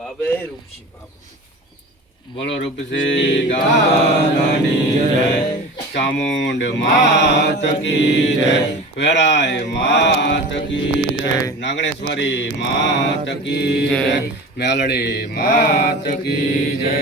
બાબે રૂપસી બાબા બોલો રૂપસી દાદાની જય, ચામુંડ માત કી જય, વેરાય માત કી જય, નાગણેશ્વરી માત કી જય, મેલડી માત કી જય.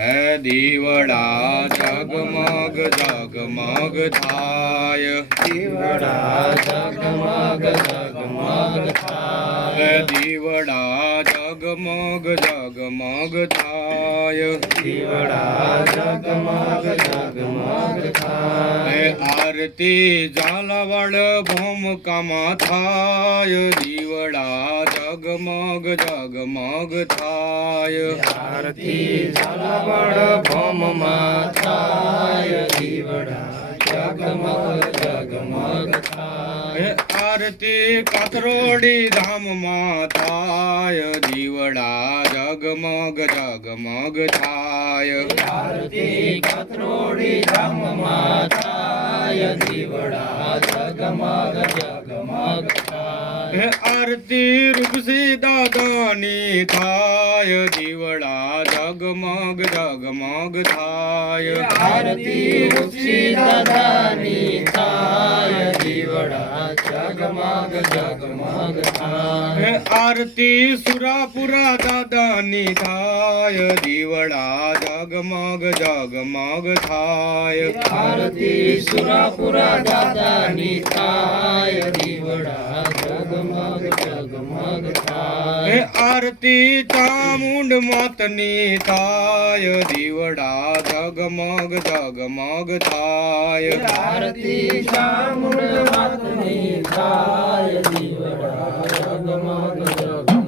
હે દીવડા જગમગ જગમગ થાય, દીવડા જગમગ જગમગ થાય, હે દીવડા જગમગ જગમગ થાય, દીવડા જગમગ જગમગ થાય, હે આરતી ઝાલવડ ભૂમકામાં થાય, દીવડા જગમગ જગમગ થાય, આરતી ઝાલવડ ભોમમાં થાય, દીવડા જગમગ જગમગ થાય, હે આરતી કાથરોડી ધામમાં થાય, દીવડા જગમગ જગમગ થાય, આરતી કથરોડી ધામમાં થાય, દીવડા જગમગ જગમગ થાય, હે આરતી રૂપસી દાદાની થાય, દીવડા જગમગ જગમગ થાય, આરતી રૂપસી દાદાની થાય, દીવડા જગમગ જગમગ થાય, હે આરતી સુરાપુરા દાદાની થાય, દીવડા જગમગ જગમગ થાય, આરતી સુરાપુરા દાદાની થાય, દીવડા જગમગ જગમગ થાય, હે આરતી ચામુંડ માતની થાય, દીવડા જગમગ જગમગ થાય, આરતી ચામુંડ માતની થાય, દીવડા જગમગ જગમગ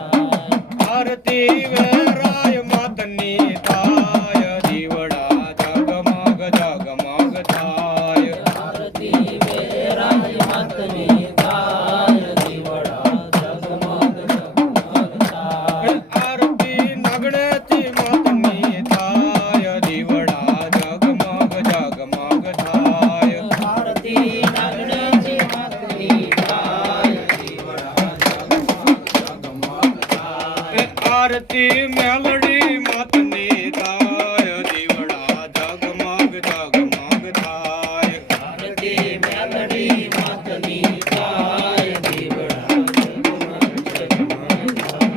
થાય, આરતી વેરાય માતની થાય, દીવડા જગમગ જગમગ થાય, આરતી વેરાય માતની થાય, દીવડા જગમગ જગમગ થાય, આરતી નગણેથી માતની થાય, દીવડા જગમગ જગમગ થાય, આરતી નાગણેજી માતની થાય, દીવડા જગમગ જગમગ થાય, આરતી મેલડી માતની થાય, દીવડા જગમગ જગમગ થાય, આરતી મેલડી માતની થાય, દીવડા જગમગ જગમગ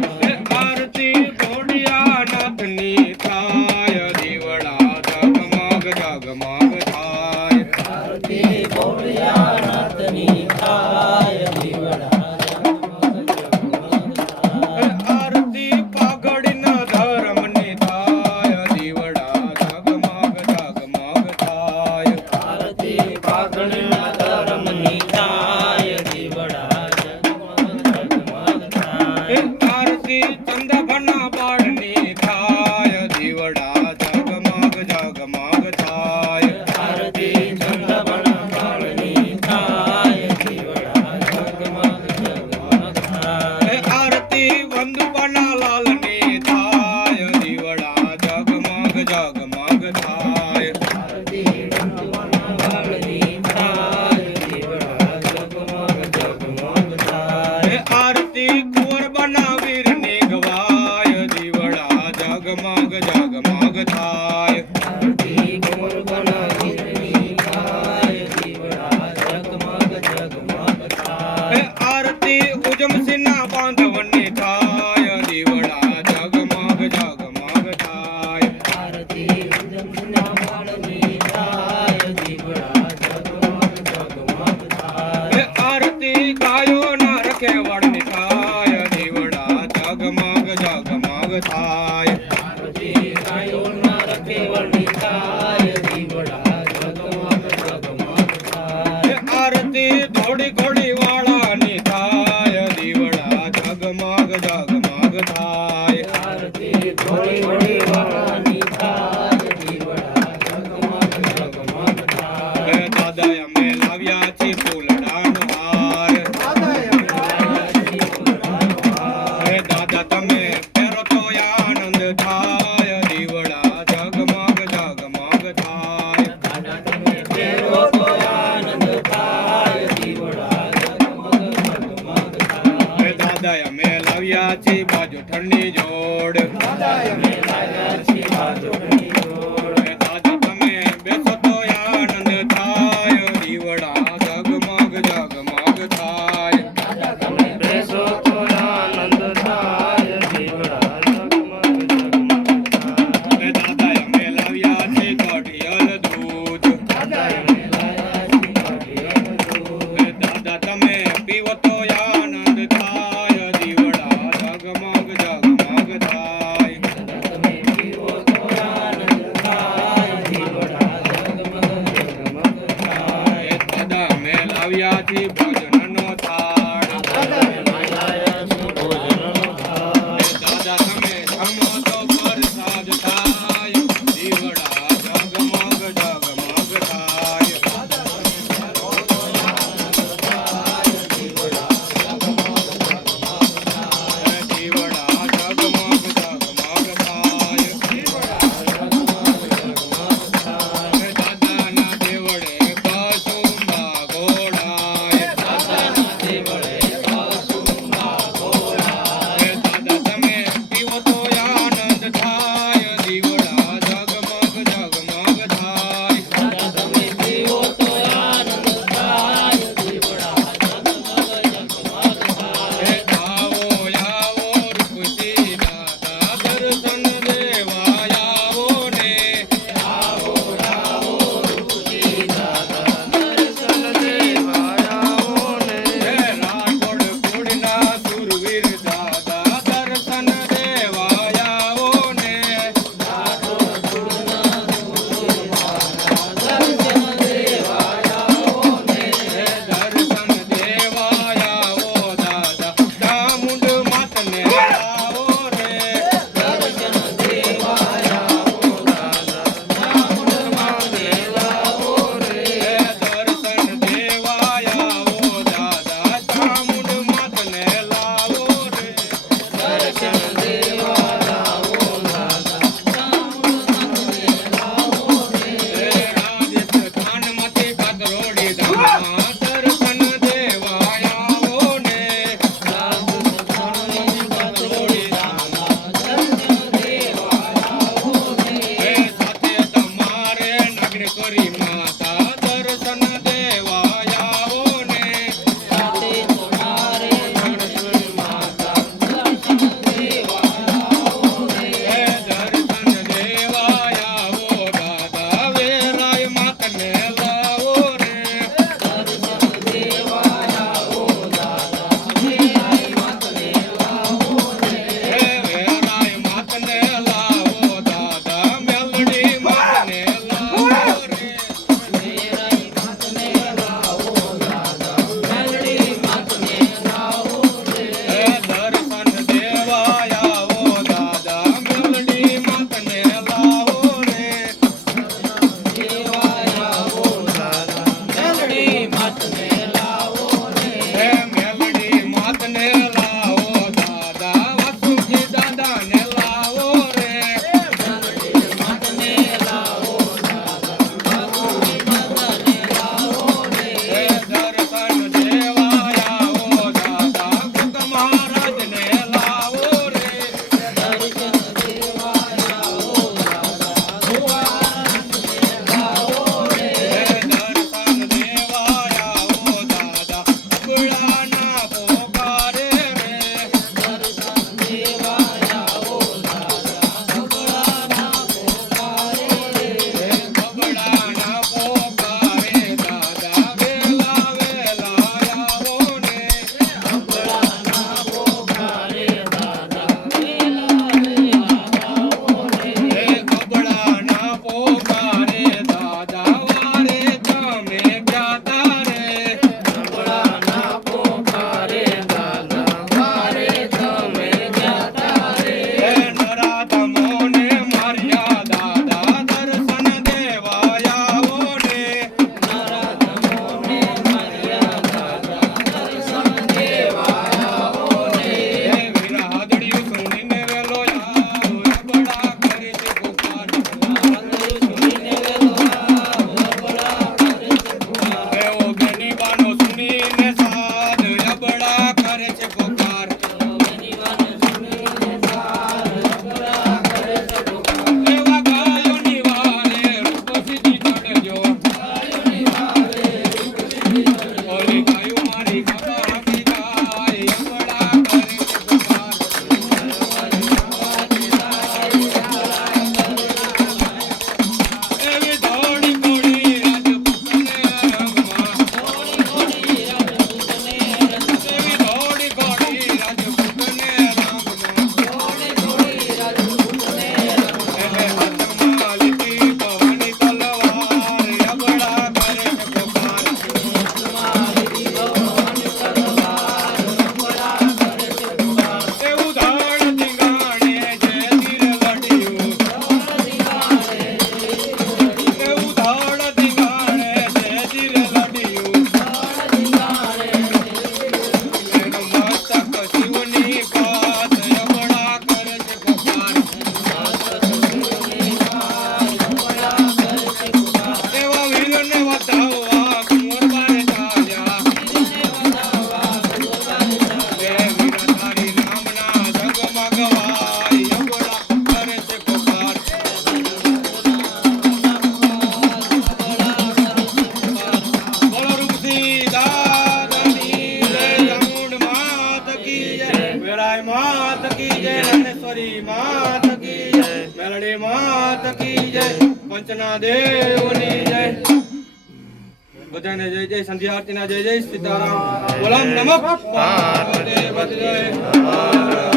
થાય, આરતી ઘોડિયા નાથની થાય, દીવડા જગમગ જગમગ થાય, આરતી ગોળિયા નાથની થાય, દીવડા જગમગ જગમગ થાય, આરતી પાઘડીના ધર્મની થાય, દીવડા જગમગ જગમગ થાય, આરતી પાઘડીના ધર્મની થાય, દીવડા જગમગ જગમગ થાય, આરતી ચંદભના બાળની થાય, દીવડા જગમગ જગમગ થાય, આરતી ચંદ્રબના બાળની થાય, દીવડા જગમગ જગમગ થાય, આરતી વંદુપના લાલની થાય, દીવડા જગમગ જગમગ થાય, આરતી ચંદ્રબના બાળની થાય, દીવડા જગમગ જગમગ થાય, આરતી કુંવરબના વીરની ગવાય, દીવડા જગમગ જગમગ થાય, આરતી ગોરબના વીરની થાય, દીવડા જગમગ જગમગ થાય, આરતી ઉજમસિંહના બાંધવની થાય, દીવડા જગમગ જગમગ થાય, આરતી ઉજમના બાળની થાય, દીવડા જગમગ જગમગ થાય, આરતી ગાયોના રખેવાળની થાય, દીવડા જગમગ જગમગ થાય, આરતી ગાયોના રખેવાળની થાય, દીવડા જગમગ જગમગ થાય, આરતી ઘોડી ઘોડી વાળાની થાય, દીવડા જગમગ જગમગ થાય, આરતી ઘોડી ઘોડી વાળાની થાય, દીવડા જગમગ જગમગ થાય, દાદા અમે લાવ્યા છીએ ફૂલડાનો હાર, દાદા તમે પહેરો તો આનંદ જોડ દાદાએ અમે લાવ્યા છીએ ભાજપની જોડ. દાદા તમે બેસો તો આનંદ થાય દીવડા જગમગ જગમગ થાય દાદા તમે બેસો તો આનંદ થાય દીવડા ઝગમગ ઝગમગ થાય. દાદા અમે લાવ્યા છે કઢિયલ દૂધ દાદાએ અમે લાવ્યા છીએ કઢિયલ દૂધ. દાદા તમે પીવો તો આનંદ થાય દીવડા જગમગ જગમગ થાય તમે પીવો તો આનંદ થાય દીવડા ઝગમગ ઝગમગ થાય. દાદા અમે લાવ્યા છીએ ભોજનનો થાળ દાદાએ અમે લાવ્યા છીએ ભોજનનો થાળ. દાદા તમે જમો તો પ્રસાદ થાય દીવડા જગમગ જગમગ થાય દીવડા જગમગ જગમગ માત કી જય પંચના દેવની જય બધાને જય જય સંધ્યા આરતીના જય જય સીતારામ બોલમ નમઃ પાર્વતી પતયે